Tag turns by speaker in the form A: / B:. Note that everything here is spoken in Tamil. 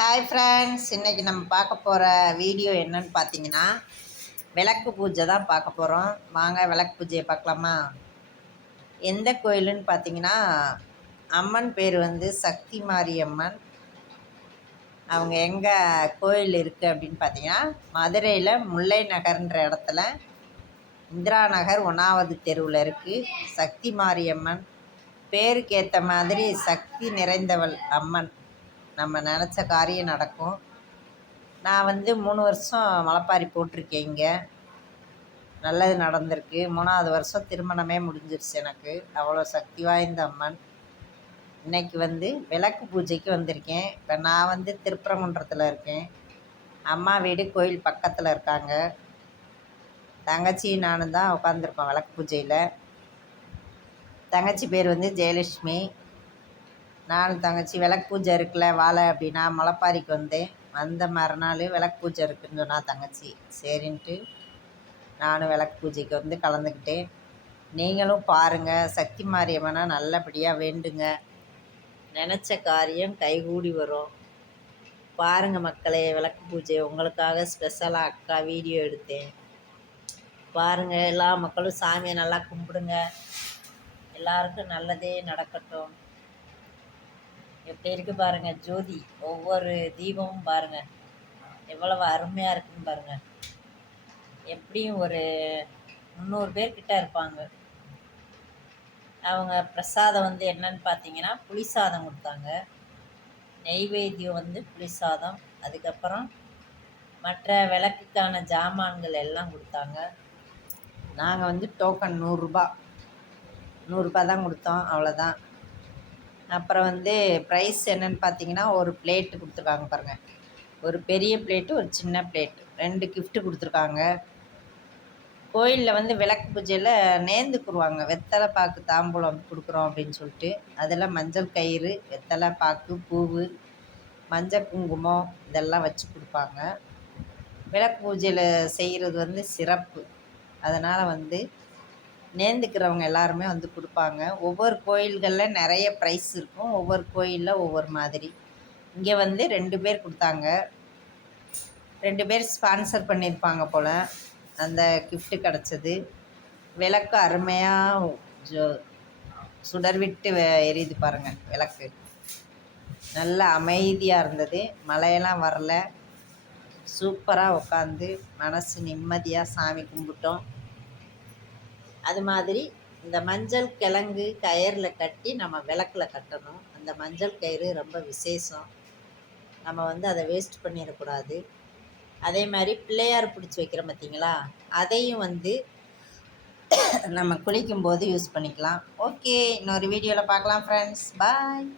A: ஹாய் ஃப்ரெண்ட்ஸ் இன்றைக்கி நம்ம பார்க்க போகிற வீடியோ என்னன்னு பார்த்தீங்கன்னா விளக்கு பூஜை தான் பார்க்க போகிறோம் வாங்க விளக்கு பூஜையை பார்க்கலாமா? எந்த கோயிலுன்னு பார்த்தீங்கன்னா அம்மன் பேர் வந்து சக்தி மாரியம்மன் அவங்க எங்கே கோயில் இருக்குது அப்படின்னு பார்த்தீங்கன்னா மதுரையில் முல்லை நகர்ன்ற இடத்துல இந்திரா நகர் ஒன்றாவது தெருவில் இருக்குது சக்தி மாரியம்மன் பேருக்கு ஏற்ற மாதிரி சக்தி நிறைந்தவள் அம்மன். நம்ம நினச்ச காரியம் நடக்கும். நான் வந்து மூணு வருஷம் மலைப்பாரி போட்டிருக்கேன் இங்கே. நல்லது நடந்திருக்கு. மூணாவது வருஷம் திருமணமே முடிஞ்சிருச்சு எனக்கு. அவ்வளோ சக்தி வாய்ந்த அம்மன். இன்றைக்கி வந்து விளக்கு பூஜைக்கு வந்திருக்கேன். இப்போ நான் வந்து திருப்பரங்குன்றத்தில் இருக்கேன். அம்மா வீடு கோயில் பக்கத்தில் இருக்காங்க. தங்கச்சி நானும் தான் உட்காந்துருக்கோம் விளக்கு பூஜையில். தங்கச்சி பேர் வந்து ஜெயலட்சுமி. நானும் தங்கச்சி விளக்கு பூஜை இருக்குல்ல வாழை அப்படின்னா முளப்பாரிக்கு வந்தேன் வந்த மறுநாள் விளக்கு பூஜை இருக்குன்னு சொன்னால் தங்கச்சி. சரின்ட்டு நானும் விளக்கு பூஜைக்கு வந்து கலந்துக்கிட்டேன். நீங்களும் பாருங்கள் சக்தி மாரியம்மனா நல்லபடியாக வேண்டுங்க. நினச்ச காரியம் கைகூடி வரும். பாருங்கள் மக்களே விளக்கு பூஜை. உங்களுக்காக ஸ்பெஷலாக அக்கா வீடியோ எடுத்தேன். பாருங்கள் எல்லா மக்களும் சாமியை நல்லா கும்பிடுங்க. எல்லாருக்கும் நல்லதே நடக்கட்டும். எப்படி இருக்கு பாருங்க ஜோதி. ஒவ்வொரு தீபமும் பாருங்க. எவ்வளவு அருமையாக இருக்குன்னு பாருங்க. எப்படியும் ஒரு முந்நூறு பேர் கிட்ட இருப்பாங்க. அவங்க பிரசாதம் வந்து என்னன்னு பார்த்தீங்கன்னா புளிசாதம் கொடுத்தாங்க. நெய்வேத்தியம் வந்து புளிசாதம் அதுக்கப்புறம் மற்ற விளக்குக்கான ஜாமான்கள் எல்லாம் கொடுத்தாங்க. நாங்கள் வந்து டோக்கன் நூறுரூபா நூறுரூபா தான் கொடுத்தோம் அவ்வளோதான் அப்புறம் வந்து ப்ரைஸ் என்னென்னு பார்த்தீங்கன்னா ஒரு பிளேட்டு கொடுத்துருக்காங்க பாருங்கள் ஒரு பெரிய பிளேட்டு ஒரு சின்ன பிளேட்டு ரெண்டு கிஃப்ட்டு கொடுத்துருக்காங்க. கோயிலில் வந்து விளக்கு பூஜையில் நேர்ந்துக்குருவாங்க வெத்தலை பாக்கு தாம்பூலம் கொடுக்குறோம் அப்படின்னு சொல்லிட்டு. அதில் மஞ்சள் கயிறு வெத்தலை பாக்கு பூவு மஞ்சள் குங்குமம் இதெல்லாம் வச்சு கொடுப்பாங்க. விளக்கு பூஜையில் செய்கிறது வந்து சிறப்பு. அதனால் வந்து நேர்ந்துக்கிறவங்க எல்லாருமே வந்து கொடுப்பாங்க. ஒவ்வொரு கோயில்களில் நிறைய ப்ரைஸ் இருக்கும். ஒவ்வொரு கோயிலில் ஒவ்வொரு மாதிரி. இங்கே வந்து ரெண்டு பேர் கொடுத்தாங்க. ரெண்டு பேர் ஸ்பான்சர் பண்ணியிருப்பாங்க போல். அந்த கிஃப்ட்டு கிடச்சது. விளக்கு அருமையாக ஜோ சுடர் விட்டு எரியுது பாருங்கள் விளக்கு. நல்ல அமைதியாக இருந்தது. மழையெல்லாம் வரல. சூப்பராக உட்காந்து மனசு நிம்மதியாக சாமி கும்பிட்டோம். அது மாதிரி இந்த மஞ்சள் கிழங்கு கயிறில் கட்டி நம்ம விளக்கில் கட்டணும். அந்த மஞ்சள் கயிறு ரொம்ப விசேஷம். நம்ம வந்து அதை வேஸ்ட் பண்ணிடக்கூடாது. அதே மாதிரி பிள்ளையார் பிடிச்சி வைக்கிறோம் பார்த்தீங்களா? அதையும் வந்து நம்ம குளிக்கும்போது யூஸ் பண்ணிக்கலாம். ஓகே இன்னொரு வீடியோவில் பார்க்கலாம் ஃப்ரெண்ட்ஸ் பாய்